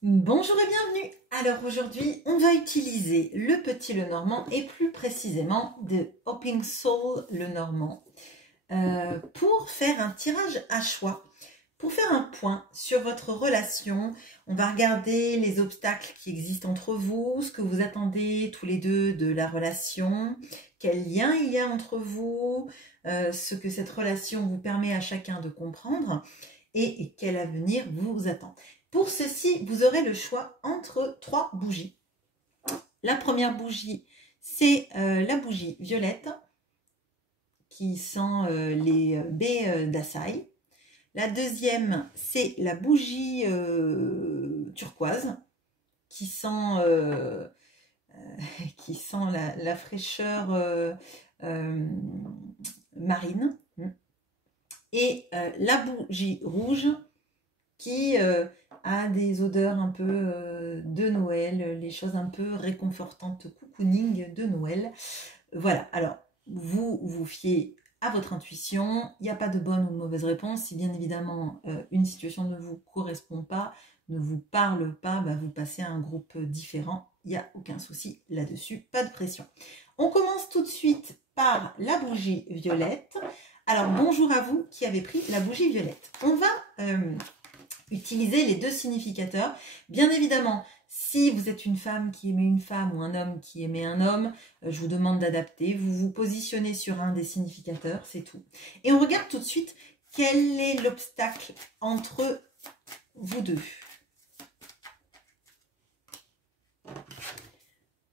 Bonjour et bienvenue. Alors aujourd'hui, on va utiliser le petit Lenormand et plus précisément de Hopping Soul Lenormand pour faire un tirage à choix, pour faire un point sur votre relation. On va regarder les obstacles qui existent entre vous, ce que vous attendez tous les deux de la relation, quel lien il y a entre vous, ce que cette relation vous permet à chacun de comprendre et quel avenir vous attend. Pour ceci, vous aurez le choix entre 3 bougies. La première bougie, c'est la bougie violette qui sent les baies d'açaï. La deuxième, c'est la bougie turquoise qui sent la fraîcheur marine. Et la bougie rouge qui a des odeurs un peu de Noël, les choses un peu réconfortantes, cocooning de Noël. Voilà, alors vous vous fiez à votre intuition, il n'y a pas de bonne ou de mauvaise réponse. Si bien évidemment une situation ne vous correspond pas, ne vous parle pas, bah, vous passez à un groupe différent, il n'y a aucun souci là-dessus, pas de pression. On commence tout de suite par la bougie violette. Alors bonjour à vous qui avez pris la bougie violette. On va utiliser les deux significateurs. Bien évidemment, si vous êtes une femme qui aimait une femme ou un homme qui aimait un homme, je vous demande d'adapter. Vous vous positionnez sur un des significateurs, c'est tout. Et on regarde tout de suite quel est l'obstacle entre vous deux.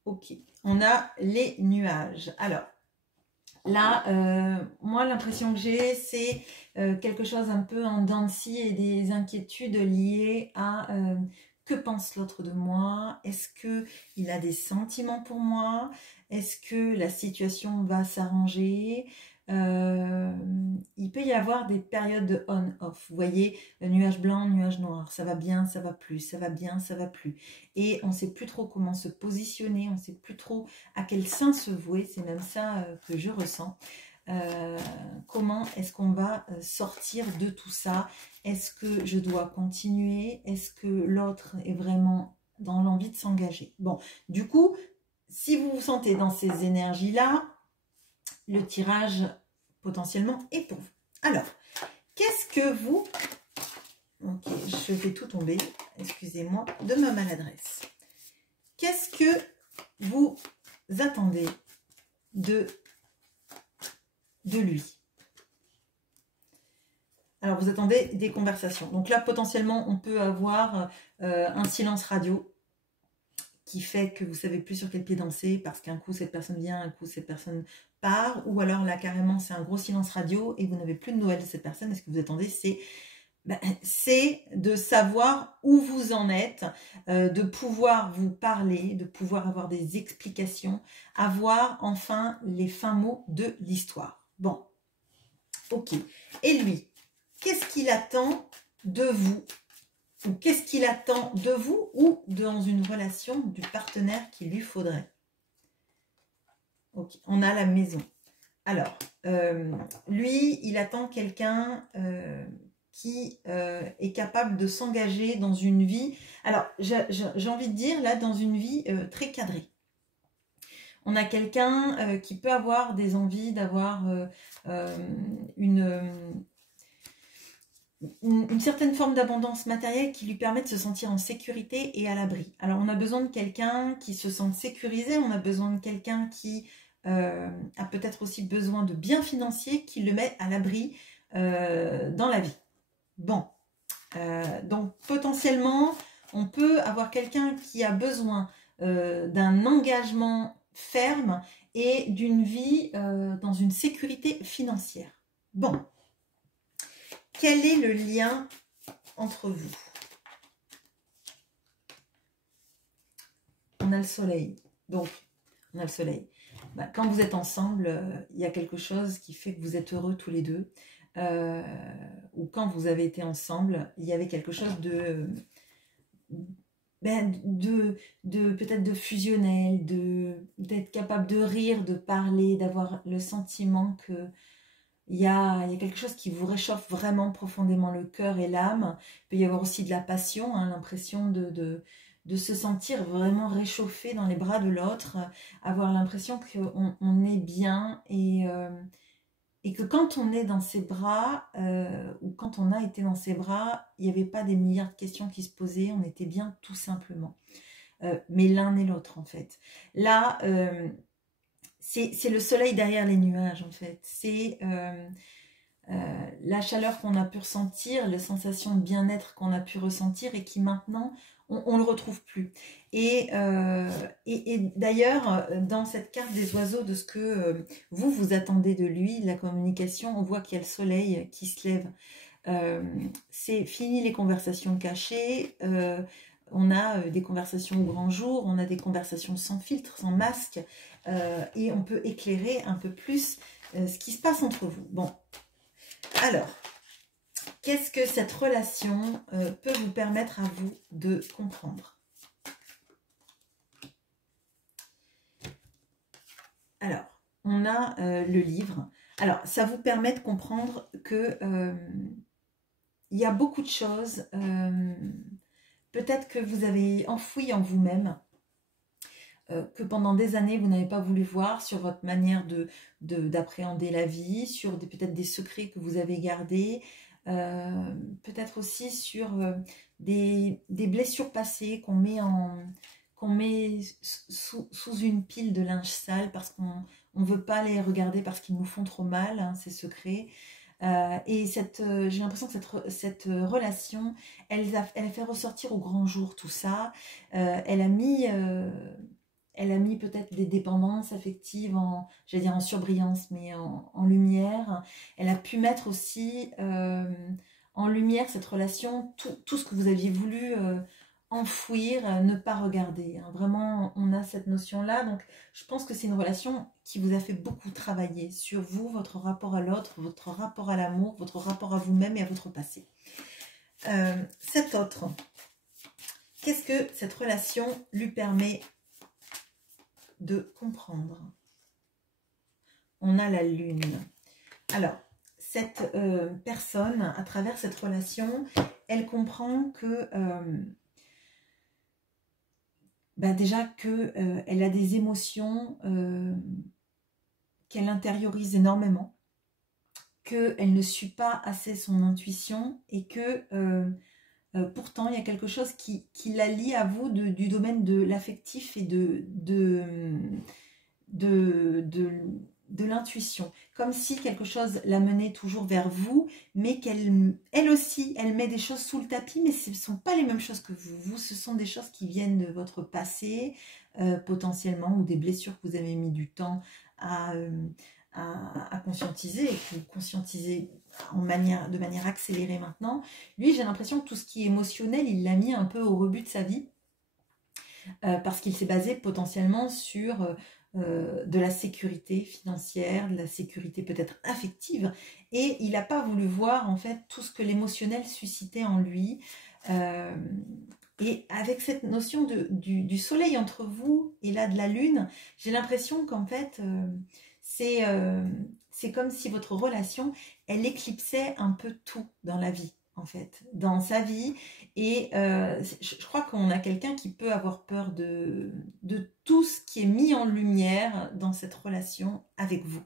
Ok, on a les nuages. Alors, là, moi, l'impression que j'ai, c'est quelque chose un peu en dents de scie et des inquiétudes liées à que pense l'autre de moi? Est-ce qu'il a des sentiments pour moi? Est-ce que la situation va s'arranger? Il peut y avoir des périodes de on-off. Vous voyez, nuage blanc, nuage noir, ça va bien, ça va plus, ça va bien, ça va plus. Et on ne sait plus trop comment se positionner, on ne sait plus trop à quel sein se vouer, c'est même ça que je ressens. Comment est-ce qu'on va sortir de tout ça? Est-ce que je dois continuer? Est-ce que l'autre est vraiment dans l'envie de s'engager? Bon, du coup, si vous vous sentez dans ces énergies-là, le tirage potentiellement est pour vous. Alors, qu'est-ce que vous... Ok, je vais tout tomber, excusez-moi de ma maladresse. Qu'est-ce que vous attendez de lui? Alors, vous attendez des conversations. Donc là, potentiellement, on peut avoir un silence radio qui fait que vous ne savez plus sur quel pied danser parce qu'un coup, cette personne vient, un coup, cette personne part. Ou alors là, carrément, c'est un gros silence radio et vous n'avez plus de nouvelles de cette personne. Et ce que vous attendez, c'est de savoir où vous en êtes, de pouvoir vous parler, de pouvoir avoir des explications, avoir enfin les fins mots de l'histoire. Bon, ok. Et lui, qu'est-ce qu'il attend de vous? Ou qu'est-ce qu'il attend de vous ou dans une relation du partenaire qu'il lui faudrait? Ok, on a la maison. Alors, lui, il attend quelqu'un qui est capable de s'engager dans une vie. Alors, j'ai envie de dire, là, dans une vie très cadrée. On a quelqu'un qui peut avoir des envies d'avoir une certaine forme d'abondance matérielle qui lui permet de se sentir en sécurité et à l'abri. Alors, on a besoin de quelqu'un qui se sente sécurisé, on a besoin de quelqu'un qui a peut-être aussi besoin de biens financiers qui le met à l'abri dans la vie. Bon, donc potentiellement, on peut avoir quelqu'un qui a besoin d'un engagement ferme et d'une vie dans une sécurité financière. Bon, quel est le lien entre vous? On a le soleil. Donc, on a le soleil. Bah, quand vous êtes ensemble, il y a quelque chose qui fait que vous êtes heureux tous les deux. Ou quand vous avez été ensemble, il y avait quelque chose de peut-être de fusionnel, d'être capable de rire, de parler, d'avoir le sentiment que il y a quelque chose qui vous réchauffe vraiment profondément le cœur et l'âme. Il peut y avoir aussi de la passion, hein, l'impression de se sentir vraiment réchauffé dans les bras de l'autre, avoir l'impression qu'on est bien et que quand on est dans ses bras ou quand on a été dans ses bras, il n'y avait pas des milliards de questions qui se posaient, on était bien tout simplement. Mais l'un et l'autre en fait. Là, c'est le soleil derrière les nuages en fait. C'est la chaleur qu'on a pu ressentir, la sensation de bien-être qu'on a pu ressentir et qui maintenant, on ne le retrouve plus. Et d'ailleurs, dans cette carte des oiseaux, de ce que vous attendez de lui, la communication, on voit qu'il y a le soleil qui se lève. C'est fini les conversations cachées, on a des conversations au grand jour, on a des conversations sans filtre, sans masque, et on peut éclairer un peu plus ce qui se passe entre vous. Bon, alors, qu'est-ce que cette relation peut vous permettre à vous de comprendre? Alors, on a le livre. Alors, ça vous permet de comprendre que il y a beaucoup de choses, peut-être que vous avez enfoui en vous-même, que pendant des années, vous n'avez pas voulu voir sur votre manière d'appréhender la vie, sur peut-être des secrets que vous avez gardés, peut-être aussi sur des blessures passées qu'on met sous une pile de linge sale parce qu'on ne veut pas les regarder parce qu'ils nous font trop mal, hein, ces secrets. Et j'ai l'impression que cette relation, elle a fait ressortir au grand jour tout ça. Elle a mis peut-être des dépendances affectives j'allais dire en surbrillance, mais en lumière. Elle a pu mettre aussi en lumière cette relation, tout ce que vous aviez voulu enfouir, ne pas regarder. Hein. Vraiment, on a cette notion-là. Donc, je pense que c'est une relation qui vous a fait beaucoup travailler sur vous, votre rapport à l'autre, votre rapport à l'amour, votre rapport à vous-même et à votre passé. Cet autre, qu'est-ce que cette relation lui permet de comprendre? On a la lune. Alors, cette personne, à travers cette relation, elle comprend que déjà qu'elle a des émotions qu'elle intériorise énormément, qu'elle ne suit pas assez son intuition et que pourtant il y a quelque chose qui la lie à vous du domaine de l'affectif et de l'intuition, comme si quelque chose la menait toujours vers vous, mais elle aussi, elle met des choses sous le tapis, mais ce ne sont pas les mêmes choses que vous, ce sont des choses qui viennent de votre passé, potentiellement, ou des blessures que vous avez mis du temps à conscientiser, et que vous conscientisez de manière accélérée maintenant. Lui, j'ai l'impression que tout ce qui est émotionnel, il l'a mis un peu au rebut de sa vie, parce qu'il s'est basé potentiellement sur de la sécurité financière, de la sécurité peut-être affective, et il n'a pas voulu voir en fait tout ce que l'émotionnel suscitait en lui. Et avec cette notion du soleil entre vous et là de la lune, j'ai l'impression qu'en fait c'est comme si votre relation, elle éclipsait un peu tout dans la vie, en fait, dans sa vie. Et je crois qu'on a quelqu'un qui peut avoir peur de tout ce qui est mis en lumière dans cette relation avec vous.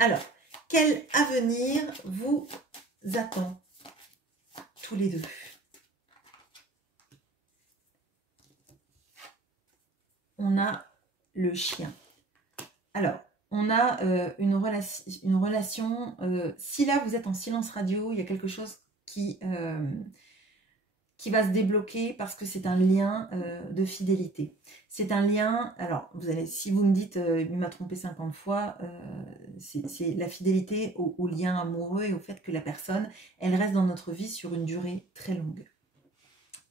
Alors, quel avenir vous attend tous les deux? On a le chien. Alors, on a une relation si là vous êtes en silence radio, il y a quelque chose qui va se débloquer parce que c'est un lien de fidélité. C'est un lien, alors si vous me dites il m'a trompé 50 fois, c'est la fidélité au lien amoureux et au fait que la personne, elle reste dans notre vie sur une durée très longue.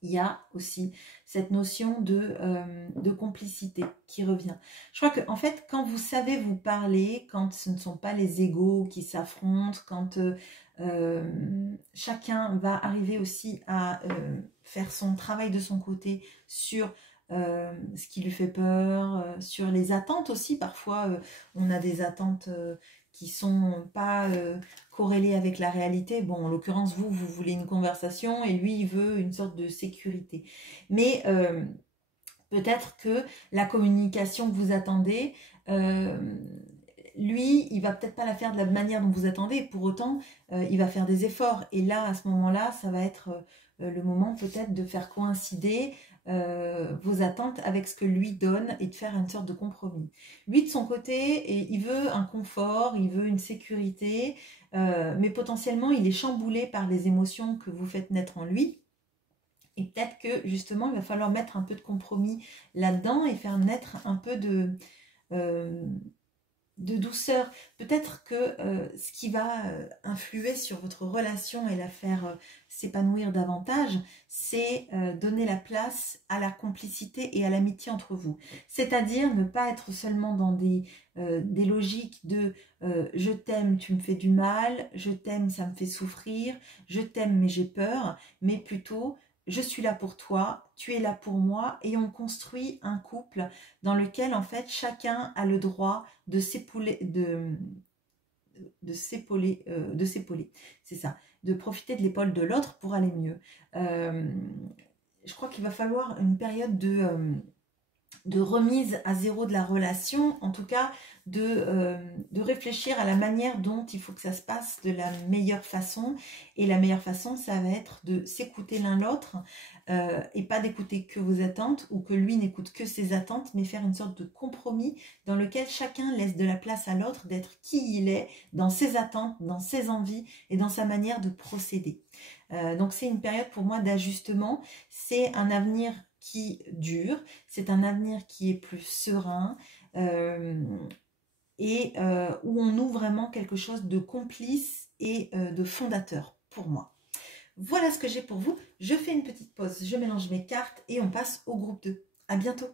Il y a aussi cette notion de complicité qui revient. Je crois que en fait, quand vous savez vous parler, quand ce ne sont pas les égos qui s'affrontent, quand chacun va arriver aussi à faire son travail de son côté sur ce qui lui fait peur, sur les attentes aussi. Parfois, on a des attentes qui sont pas corrélées avec la réalité. Bon, en l'occurrence, vous voulez une conversation et lui, il veut une sorte de sécurité. Mais peut-être que la communication que vous attendez, lui, il va peut-être pas la faire de la manière dont vous attendez. Pour autant, il va faire des efforts. Et là, à ce moment-là, ça va être le moment peut-être de faire coïncider vos attentes avec ce que lui donne et de faire une sorte de compromis. Lui, de son côté, il veut un confort, il veut une sécurité, mais potentiellement, il est chamboulé par les émotions que vous faites naître en lui. Et peut-être que justement, il va falloir mettre un peu de compromis là-dedans et faire naître un peu de douceur. Peut-être que ce qui va influer sur votre relation et la faire s'épanouir davantage, c'est donner la place à la complicité et à l'amitié entre vous. C'est-à-dire ne pas être seulement dans des logiques de je t'aime, tu me fais du mal, je t'aime, ça me fait souffrir, je t'aime mais j'ai peur, mais plutôt je suis là pour toi, tu es là pour moi et on construit un couple dans lequel en fait chacun a le droit de s'épauler, c'est ça, de profiter de l'épaule de l'autre pour aller mieux. Je crois qu'il va falloir une période de remise à zéro de la relation, en tout cas de réfléchir à la manière dont il faut que ça se passe de la meilleure façon. Et la meilleure façon, ça va être de s'écouter l'un l'autre et pas d'écouter que vos attentes ou que lui n'écoute que ses attentes, mais faire une sorte de compromis dans lequel chacun laisse de la place à l'autre d'être qui il est, dans ses attentes, dans ses envies et dans sa manière de procéder. Donc c'est une période pour moi d'ajustement, c'est un avenir qui dure, c'est un avenir qui est plus serein et où on ouvre vraiment quelque chose de complice et de fondateur pour moi. Voilà ce que j'ai pour vous. Je fais une petite pause, je mélange mes cartes et on passe au groupe 2. À bientôt.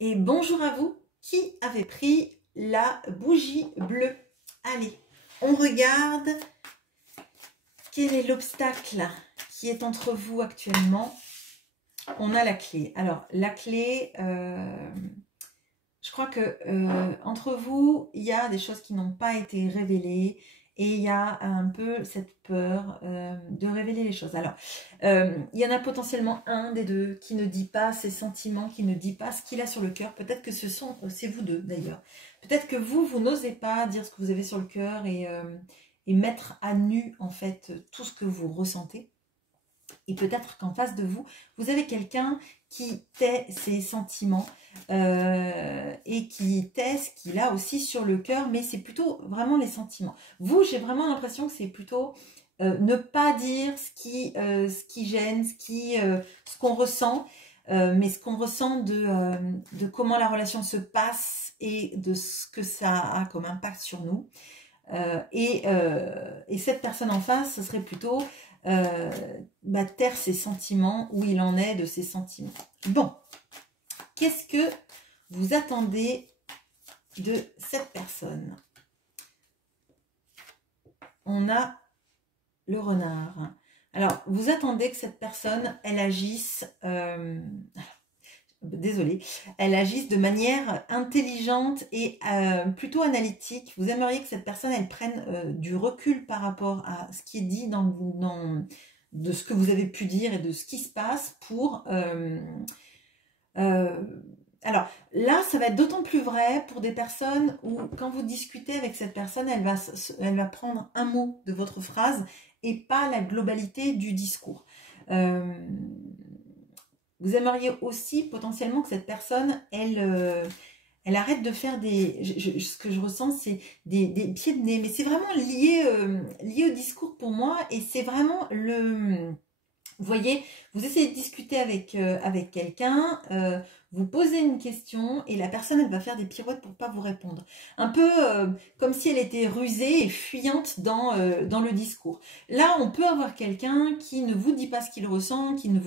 Et bonjour à vous qui avez pris la bougie bleue. Allez, on regarde quel est l'obstacle qui est entre vous actuellement. On a la clé. Alors, la clé, je crois que entre vous, il y a des choses qui n'ont pas été révélées et il y a un peu cette peur de révéler les choses. Alors, il y en a potentiellement un des deux qui ne dit pas ses sentiments, qui ne dit pas ce qu'il a sur le cœur. Peut-être que c'est vous deux d'ailleurs. Peut-être que vous n'osez pas dire ce que vous avez sur le cœur et mettre à nu en fait tout ce que vous ressentez. Et peut-être qu'en face de vous, vous avez quelqu'un qui tait ses sentiments et qui tait ce qu'il a aussi sur le cœur, mais c'est plutôt vraiment les sentiments. Vous, j'ai vraiment l'impression que c'est plutôt ne pas dire ce qui gêne, ce qu'on ressent, mais ce qu'on ressent de comment la relation se passe et de ce que ça a comme impact sur nous. Et cette personne en face, ce serait plutôt taire ses sentiments, où il en est de ses sentiments. Bon, qu'est-ce que vous attendez de cette personne? On a le renard. Alors, vous attendez que cette personne, elle agisse... désolée, elle agisse de manière intelligente et plutôt analytique. Vous aimeriez que cette personne, elle prenne du recul par rapport à ce qui est dit de ce que vous avez pu dire et de ce qui se passe pour... alors là, ça va être d'autant plus vrai pour des personnes où quand vous discutez avec cette personne, elle va prendre un mot de votre phrase et pas la globalité du discours. Vous aimeriez aussi potentiellement que cette personne, elle arrête de faire ce que je ressens, c'est des pieds de nez. Mais c'est vraiment lié au discours pour moi. Et c'est vraiment vous voyez, vous essayez de discuter avec quelqu'un, vous posez une question et la personne, elle va faire des pirouettes pour pas vous répondre. Un peu comme si elle était rusée et fuyante dans le discours. Là, on peut avoir quelqu'un qui ne vous dit pas ce qu'il ressent, qui ne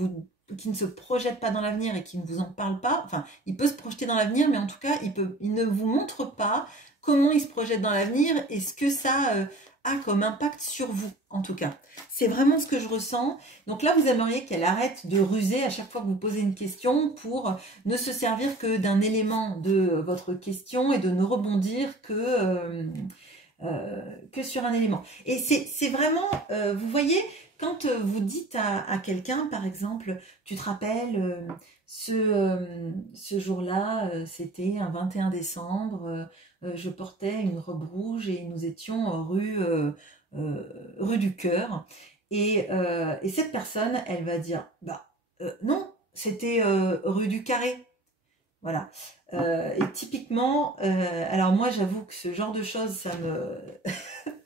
se projette pas dans l'avenir et qui ne vous en parle pas. Enfin, il peut se projeter dans l'avenir, mais en tout cas, il ne vous montre pas comment il se projette dans l'avenir et ce que ça a comme impact sur vous, en tout cas. C'est vraiment ce que je ressens. Donc là, vous aimeriez qu'elle arrête de ruser à chaque fois que vous posez une question pour ne se servir que d'un élément de votre question et de ne rebondir que que sur un élément. Et c'est vraiment, vous voyez, quand vous dites à quelqu'un, par exemple, tu te rappelles, ce jour-là, c'était un 21 décembre, je portais une robe rouge et nous étions rue du Cœur. Et cette personne, elle va dire, bah non, c'était rue du Carré. Voilà. Et typiquement, alors moi j'avoue que ce genre de choses,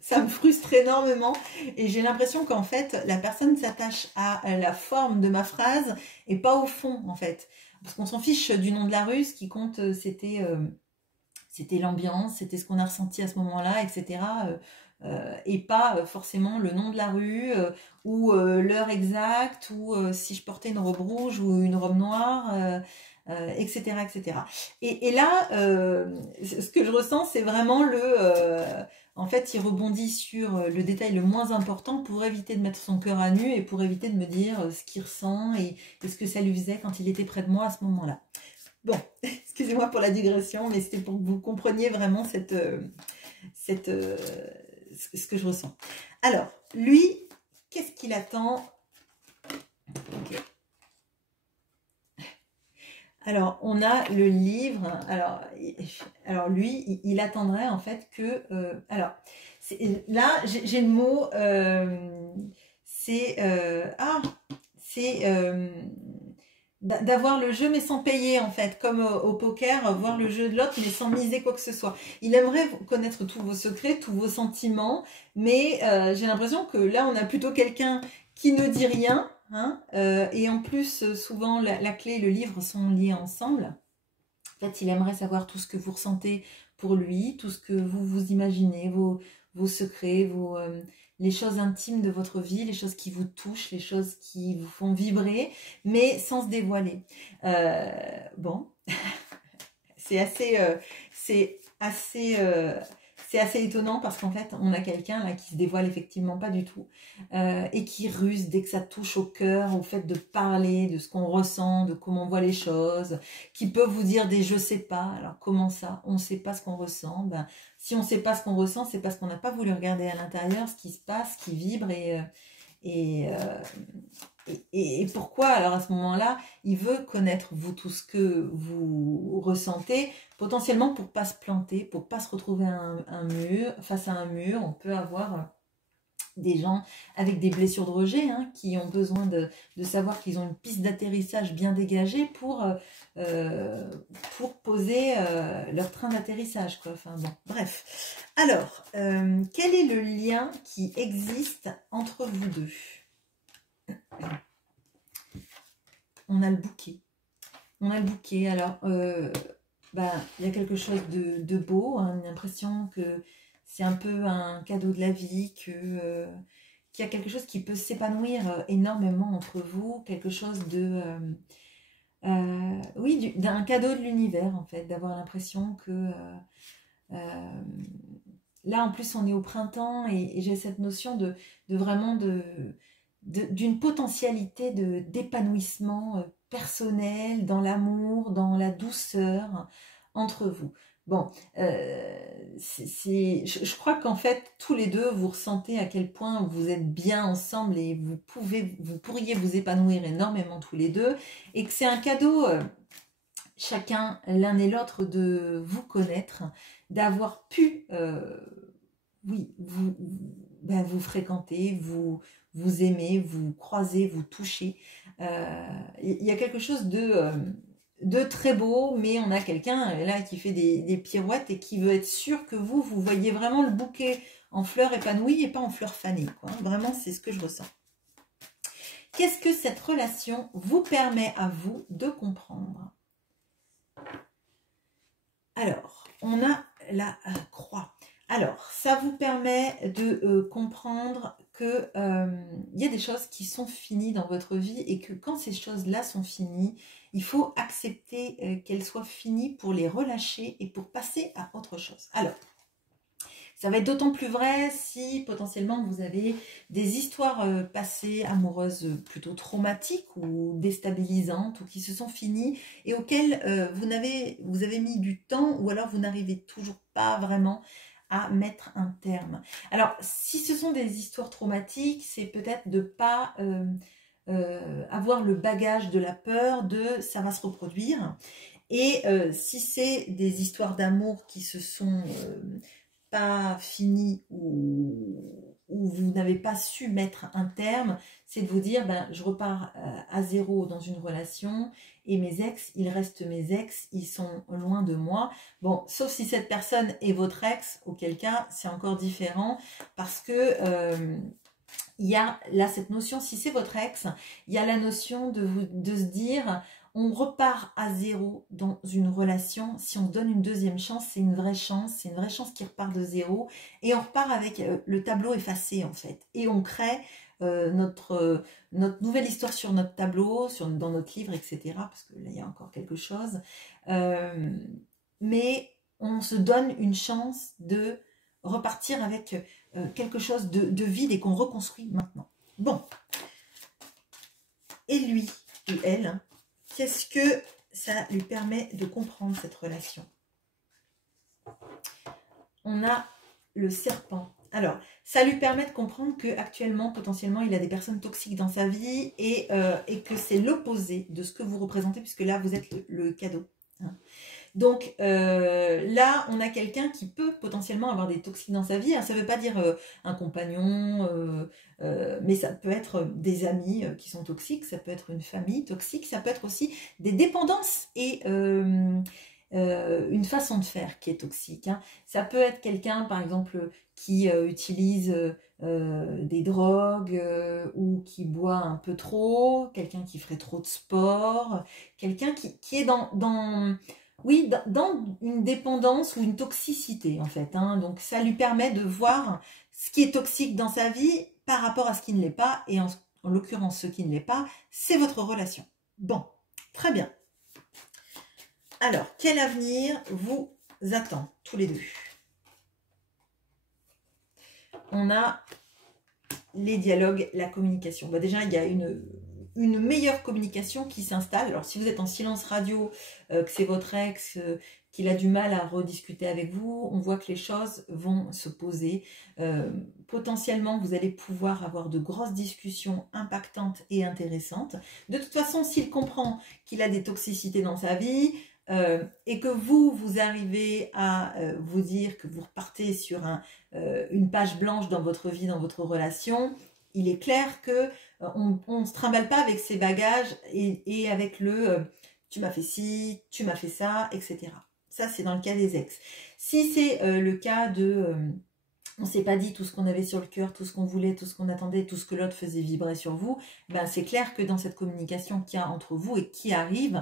ça me frustre énormément et j'ai l'impression qu'en fait la personne s'attache à la forme de ma phrase et pas au fond en fait. Parce qu'on s'en fiche du nom de la rue, ce qui compte c'était l'ambiance, c'était ce qu'on a ressenti à ce moment-là, etc. Et pas forcément le nom de la rue ou l'heure exacte ou si je portais une robe rouge ou une robe noire, etc., etc. Et là, ce que je ressens, c'est vraiment en fait, il rebondit sur le détail le moins important pour éviter de mettre son cœur à nu et pour éviter de me dire ce qu'il ressent et ce que ça lui faisait quand il était près de moi à ce moment-là. Bon, excusez-moi pour la digression, mais c'était pour que vous compreniez vraiment ce que je ressens. Alors, lui, qu'est-ce qu'il attend? Okay. Alors, on a le livre. Alors lui, il attendrait en fait que... alors, là, j'ai le mot... c'est... d'avoir le jeu mais sans payer en fait, comme au poker, voir le jeu de l'autre mais sans miser quoi que ce soit. Il aimerait connaître tous vos secrets, tous vos sentiments, mais j'ai l'impression que là on a plutôt quelqu'un qui ne dit rien, hein, et en plus souvent la clé et le livre sont liés ensemble. En fait, il aimerait savoir tout ce que vous ressentez pour lui, tout ce que vous vous imaginez, vos secrets, les choses intimes de votre vie, les choses qui vous touchent, les choses qui vous font vibrer, mais sans se dévoiler. Bon, c'est assez étonnant parce qu'en fait, on a quelqu'un là qui se dévoile effectivement pas du tout et qui ruse dès que ça touche au cœur, au fait de parler de ce qu'on ressent, de comment on voit les choses, qui peut vous dire des je sais pas. Alors comment ça? On ne sait pas ce qu'on ressent. Ben, si on ne sait pas ce qu'on ressent, c'est parce qu'on n'a pas voulu regarder à l'intérieur ce qui se passe, ce qui vibre et pourquoi alors à ce moment-là, il veut connaître vous tout ce que vous ressentez, potentiellement pour pas se planter, pour pas se retrouver face à un mur. On peut avoir des gens avec des blessures de rejet hein, qui ont besoin de savoir qu'ils ont une piste d'atterrissage bien dégagée pour poser leur train d'atterrissage. Enfin, bon, bref. Alors, quel est le lien qui existe entre vous deux? On a le bouquet. On a le bouquet. Alors, il y a quelque chose de beau, hein, l'impression que c'est un peu un cadeau de la vie, qu'il y a quelque chose qui peut s'épanouir énormément entre vous, quelque chose oui, d'un cadeau de l'univers, en fait, d'avoir l'impression que... là, en plus, on est au printemps et j'ai cette notion de vraiment d'une potentialité d'épanouissement personnel, dans l'amour, dans la douceur entre vous. Bon, je crois qu'en fait, tous les deux, vous ressentez à quel point vous êtes bien ensemble et vous pourriez vous épanouir énormément tous les deux et que c'est un cadeau, chacun, l'un et l'autre, de vous connaître, d'avoir pu, oui, vous fréquenter, vous aimer, vous croiser, vous toucher. Il y a quelque chose de très beau, mais on a quelqu'un là qui fait des pirouettes et qui veut être sûr que vous voyez vraiment le bouquet en fleurs épanouies et pas en fleurs fanées, quoi. Vraiment, c'est ce que je ressens. Qu'est-ce que cette relation vous permet à vous de comprendre? Alors, on a la croix. Alors, ça vous permet de comprendre que y a des choses qui sont finies dans votre vie et que quand ces choses-là sont finies, il faut accepter qu'elles soient finies pour les relâcher et pour passer à autre chose. Alors, ça va être d'autant plus vrai si potentiellement vous avez des histoires passées amoureuses plutôt traumatiques ou déstabilisantes ou qui se sont finies et auxquelles vous avez mis du temps ou alors vous n'arrivez toujours pas vraiment à mettre un terme. Alors, si ce sont des histoires traumatiques, c'est peut-être de ne pas avoir le bagage de la peur de ça va se reproduire. Et si c'est des histoires d'amour qui se sont pas finies ou vous n'avez pas su mettre un terme, c'est de vous dire, ben, je repars à zéro dans une relation et mes ex, ils restent mes ex, ils sont loin de moi. Bon, sauf si cette personne est votre ex, auquel cas, c'est encore différent parce que il y a là cette notion, si c'est votre ex, il y a la notion de se dire, on repart à zéro dans une relation. Si on se donne une deuxième chance, c'est une vraie chance qui repart de zéro. Et on repart avec le tableau effacé en fait. Et on crée notre nouvelle histoire sur notre tableau, dans notre livre, etc. Parce que là, il y a encore quelque chose. Mais on se donne une chance de repartir avec quelque chose de vide et qu'on reconstruit maintenant. Bon. Et lui ou elle, qu'est-ce que ça lui permet de comprendre cette relation? On a le serpent. Alors, ça lui permet de comprendre qu'actuellement, potentiellement, il a des personnes toxiques dans sa vie et que c'est l'opposé de ce que vous représentez, puisque là, vous êtes le cadeau. Hein. Donc là, on a quelqu'un qui peut potentiellement avoir des toxiques dans sa vie. Alors, ça ne veut pas dire un compagnon, mais ça peut être des amis qui sont toxiques, ça peut être une famille toxique, ça peut être aussi des dépendances et une façon de faire qui est toxique. Hein. Ça peut être quelqu'un, par exemple, qui utilise des drogues ou qui boit un peu trop, quelqu'un qui ferait trop de sport, quelqu'un qui est oui, dans une dépendance ou une toxicité en fait. Hein. Donc ça lui permet de voir ce qui est toxique dans sa vie par rapport à ce qui ne l'est pas. Et en l'occurrence, ce qui ne l'est pas, c'est votre relation. Bon, très bien. Alors, quel avenir vous attend tous les deux? On a les dialogues, la communication. Bah déjà, il y a une meilleure communication qui s'installe. Alors, si vous êtes en silence radio, que c'est votre ex, qu'il a du mal à rediscuter avec vous, on voit que les choses vont se poser. Potentiellement, vous allez pouvoir avoir de grosses discussions impactantes et intéressantes. De toute façon, s'il comprend qu'il a des toxicités dans sa vie, et que vous arrivez à vous dire que vous repartez sur une page blanche dans votre vie, dans votre relation, il est clair que on ne se trimballe pas avec ses bagages et avec tu m'as fait ci, tu m'as fait ça, etc. Ça, c'est dans le cas des ex. Si c'est le cas on ne s'est pas dit tout ce qu'on avait sur le cœur, tout ce qu'on voulait, tout ce qu'on attendait, tout ce que l'autre faisait vibrer sur vous, ben c'est clair que dans cette communication qu'il y a entre vous et qui arrive,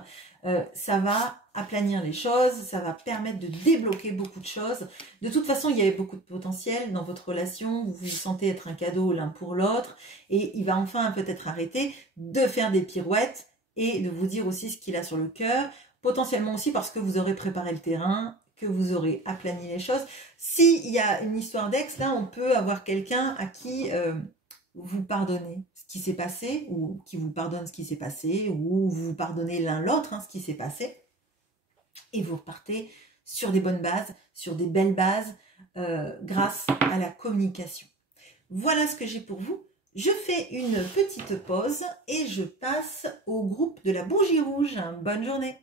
ça va aplanir les choses, ça va permettre de débloquer beaucoup de choses. De toute façon, il y avait beaucoup de potentiel dans votre relation, vous vous sentez être un cadeau l'un pour l'autre, et il va enfin peut-être arrêter de faire des pirouettes et de vous dire aussi ce qu'il a sur le cœur, potentiellement aussi parce que vous aurez préparé le terrain, que vous aurez aplani les choses. S'il y a une histoire d'ex, là, on peut avoir quelqu'un à qui vous pardonnez ce qui s'est passé, ou qui vous pardonne ce qui s'est passé, ou vous pardonnez l'un l'autre ce qui s'est passé, et vous repartez sur des bonnes bases, sur des belles bases, grâce à la communication. Voilà ce que j'ai pour vous. Je fais une petite pause et je passe au groupe de la bougie rouge. Bonne journée.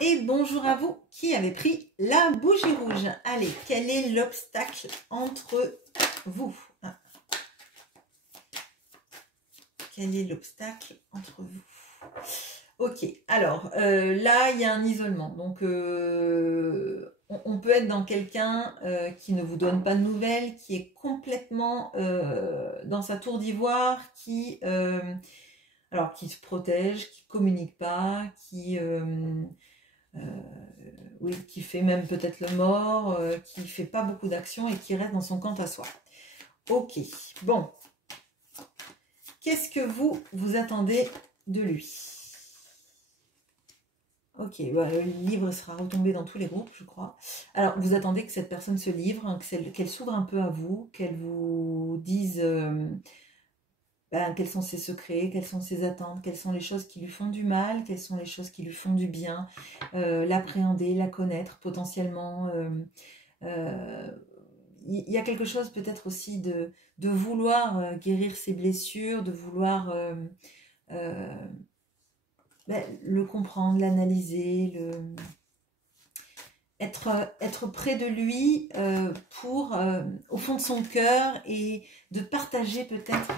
Et bonjour à vous qui avez pris la bougie rouge. Allez, quel est l'obstacle entre vous? Quel est l'obstacle entre vous? Ok, alors là, il y a un isolement. Donc, on peut être dans quelqu'un qui ne vous donne pas de nouvelles, qui est complètement dans sa tour d'ivoire, alors, qui se protège, qui ne communique pas, oui, qui fait même peut-être le mort, qui ne fait pas beaucoup d'actions et qui reste dans son camp à soi. Ok, bon. Qu'est-ce que vous attendez de lui? Ok, bah, le livre sera retombé dans tous les groupes, je crois. Alors, vous attendez que cette personne se livre, qu'elle s'ouvre un peu à vous, qu'elle vous dise quels sont ses secrets, quelles sont ses attentes, quelles sont les choses qui lui font du mal, quelles sont les choses qui lui font du bien, l'appréhender, la connaître potentiellement. il y a quelque chose peut-être aussi de vouloir guérir ses blessures, de vouloir le comprendre, l'analyser, être près de lui pour, au fond de son cœur, et de partager peut-être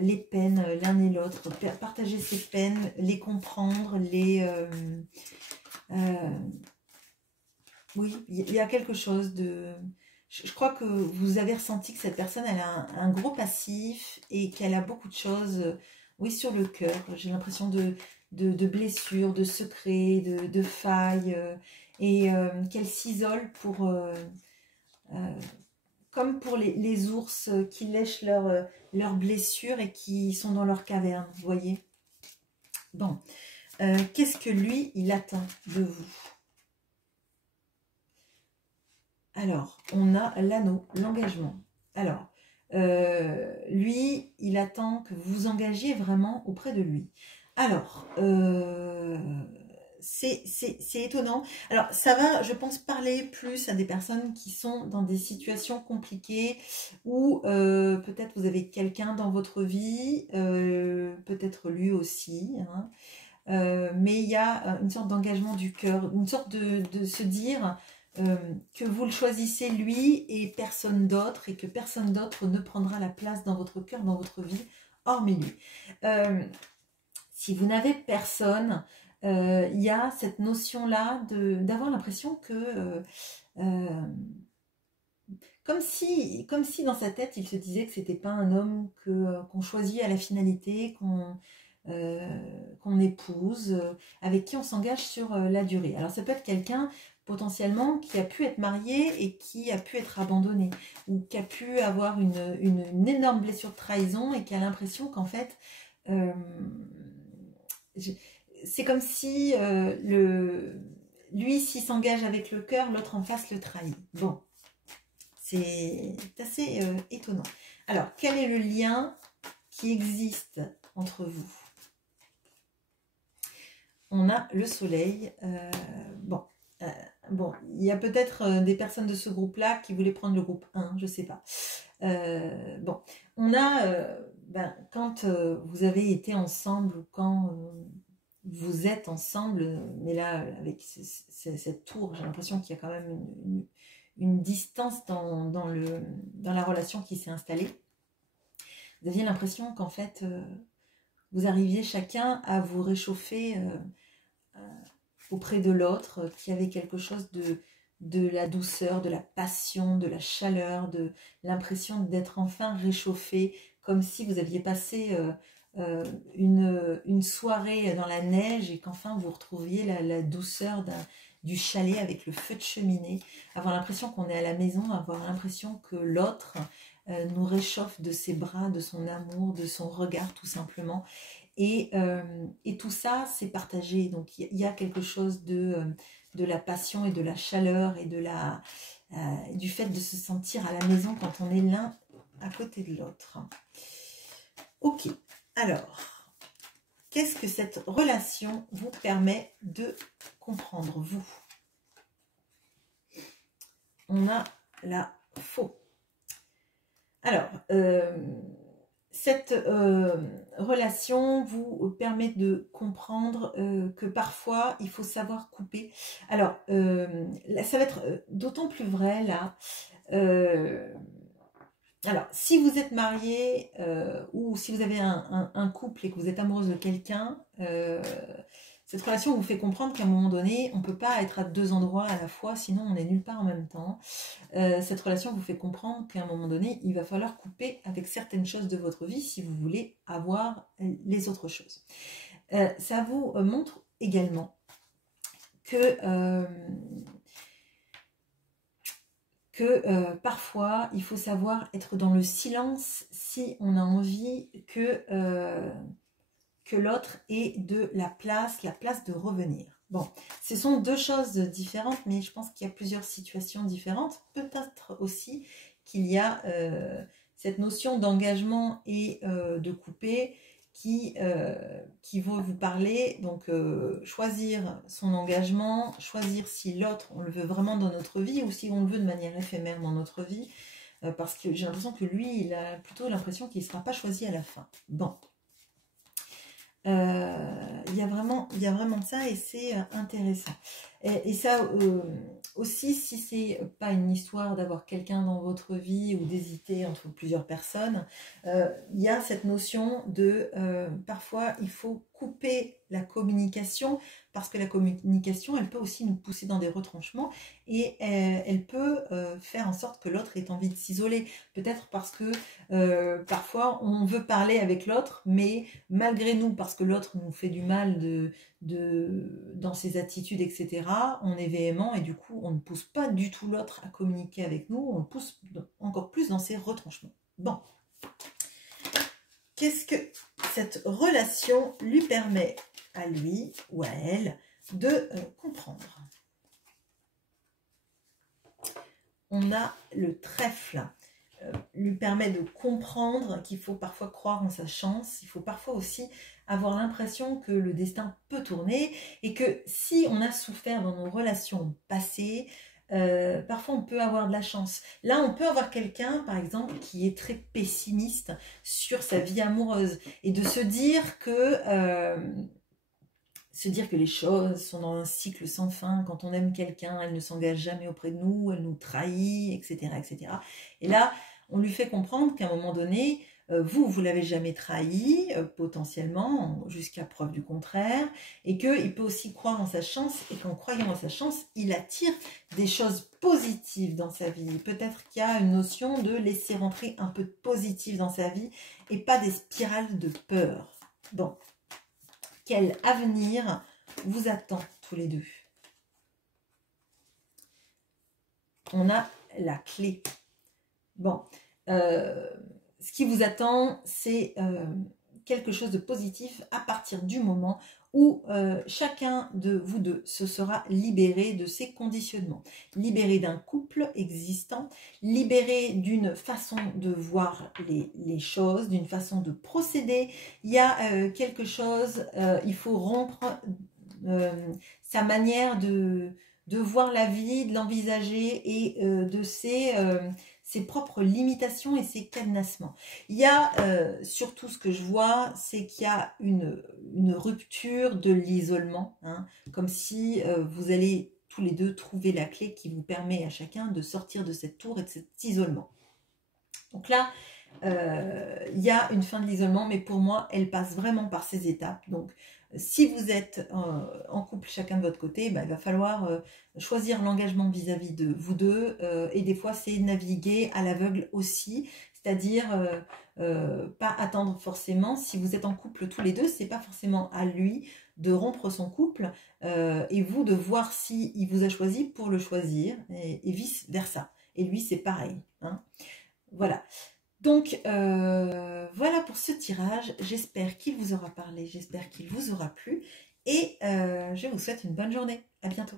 les peines l'un et l'autre, partager ses peines, les comprendre, oui, il y a quelque chose de... Je crois que vous avez ressenti que cette personne, elle a un gros passif et qu'elle a beaucoup de choses, oui, sur le cœur. J'ai l'impression de blessures, de secrets, de failles, et qu'elle s'isole pour... comme pour les ours qui lèchent leurs blessures et qui sont dans leur caverne, vous voyez. Bon, qu'est-ce que lui, il attend de vous? Alors, on a l'anneau, l'engagement. Alors, lui, il attend que vous vous engagiez vraiment auprès de lui. Alors, c'est étonnant. Alors, ça va, je pense, parler plus à des personnes qui sont dans des situations compliquées, ou peut-être vous avez quelqu'un dans votre vie, peut-être lui aussi, hein. Mais il y a une sorte d'engagement du cœur, une sorte de se dire que vous le choisissez lui et personne d'autre, et que personne d'autre ne prendra la place dans votre cœur, dans votre vie, hormis lui. Si vous n'avez personne, il y a cette notion-là d'avoir l'impression que... comme si dans sa tête, il se disait que c'était pas un homme qu'on choisit à la finalité, qu'on épouse, avec qui on s'engage sur la durée. Alors ça peut être quelqu'un potentiellement qui a pu être marié et qui a pu être abandonné, ou qui a pu avoir une énorme blessure de trahison et qui a l'impression qu'en fait, c'est comme si lui, s'il s'engage avec le cœur, l'autre en face le trahit. Bon, c'est assez étonnant. Alors, quel est le lien qui existe entre vous? On a le soleil. Bon, il y a peut-être des personnes de ce groupe-là qui voulaient prendre le groupe 1, je ne sais pas. Bon, on a, quand vous avez été ensemble, ou quand vous êtes ensemble, mais là, avec cette tour, j'ai l'impression qu'il y a quand même une distance dans la relation qui s'est installée. Vous aviez l'impression qu'en fait, vous arriviez chacun à vous réchauffer auprès de l'autre, qui avait quelque chose de la douceur, de la passion, de la chaleur, de l'impression d'être enfin réchauffé, comme si vous aviez passé une soirée dans la neige, et qu'enfin vous retrouviez la douceur du chalet avec le feu de cheminée, avoir l'impression qu'on est à la maison, avoir l'impression que l'autre nous réchauffe de ses bras, de son amour, de son regard, tout simplement. Et tout ça, c'est partagé. Donc, il y a quelque chose de la passion et de la chaleur, et du fait de se sentir à la maison quand on est l'un à côté de l'autre. Ok, alors, qu'est-ce que cette relation vous permet de comprendre, vous? On a la faux. Alors, cette relation vous permet de comprendre que parfois il faut savoir couper. Alors, là, ça va être d'autant plus vrai là. Alors, si vous êtes marié ou si vous avez un couple et que vous êtes amoureuse de quelqu'un, cette relation vous fait comprendre qu'à un moment donné, on ne peut pas être à deux endroits à la fois, sinon on n'est nulle part en même temps. Cette relation vous fait comprendre qu'à un moment donné, il va falloir couper avec certaines choses de votre vie si vous voulez avoir les autres choses. Ça vous montre également que parfois, il faut savoir être dans le silence si on a envie que l'autre ait de la place de revenir. Bon, ce sont deux choses différentes, mais je pense qu'il y a plusieurs situations différentes. Peut-être aussi qu'il y a cette notion d'engagement et de couper qui veut vous parler. Donc, choisir son engagement, choisir si l'autre, on le veut vraiment dans notre vie ou si on le veut de manière éphémère dans notre vie. Parce que j'ai l'impression que lui, il a plutôt l'impression qu'il ne sera pas choisi à la fin. Bon. Il y a vraiment de ça et c'est intéressant. Et ça aussi, si c'est pas une histoire d'avoir quelqu'un dans votre vie ou d'hésiter entre plusieurs personnes, il y a cette notion de parfois il faut couper la communication parce que la communication, elle peut aussi nous pousser dans des retranchements et elle peut faire en sorte que l'autre ait envie de s'isoler. Peut-être parce que parfois on veut parler avec l'autre, mais malgré nous, parce que l'autre nous fait du mal dans ses attitudes, etc., on est véhément et du coup on ne pousse pas du tout l'autre à communiquer avec nous, on le pousse encore plus dans ses retranchements. Bon. Qu'est-ce que cette relation lui permet à lui ou à elle de comprendre? On a le trèfle. Lui permet de comprendre qu'il faut parfois croire en sa chance, il faut parfois aussi avoir l'impression que le destin peut tourner et que si on a souffert dans nos relations passées, parfois on peut avoir de la chance. Là, on peut avoir quelqu'un, par exemple, qui est très pessimiste sur sa vie amoureuse et de se dire que les choses sont dans un cycle sans fin. Quand on aime quelqu'un, elle ne s'engage jamais auprès de nous, elle nous trahit, etc., etc. Et là, on lui fait comprendre qu'à un moment donné, vous l'avez jamais trahi, potentiellement, jusqu'à preuve du contraire, et qu'il peut aussi croire en sa chance, et qu'en croyant en sa chance, il attire des choses positives dans sa vie. Peut-être qu'il y a une notion de laisser rentrer un peu de positif dans sa vie, et pas des spirales de peur. Bon. Quel avenir vous attend tous les deux? On a la clé. Bon, ce qui vous attend, c'est quelque chose de positif à partir du moment où chacun de vous deux se sera libéré de ses conditionnements, libéré d'un couple existant, libéré d'une façon de voir les choses, d'une façon de procéder. Il y a quelque chose, il faut rompre sa manière de voir la vie, de l'envisager et de ses propres limitations et ses cadenassements. Il y a surtout ce que je vois, c'est qu'il y a une rupture de l'isolement, hein, comme si vous allez tous les deux trouver la clé qui vous permet à chacun de sortir de cette tour et de cet isolement. Donc là, il y a une fin de l'isolement, mais pour moi, elle passe vraiment par ces étapes. Donc, si vous êtes en couple chacun de votre côté, il va falloir choisir l'engagement vis-à-vis de vous deux. Et des fois, c'est naviguer à l'aveugle aussi. C'est-à-dire, pas attendre forcément. Si vous êtes en couple tous les deux, c'est pas forcément à lui de rompre son couple et vous de voir s'il vous a choisi pour le choisir et vice-versa. Et lui, c'est pareil. Hein. Voilà. Donc, voilà pour ce tirage. J'espère qu'il vous aura parlé, j'espère qu'il vous aura plu. Et je vous souhaite une bonne journée. À bientôt.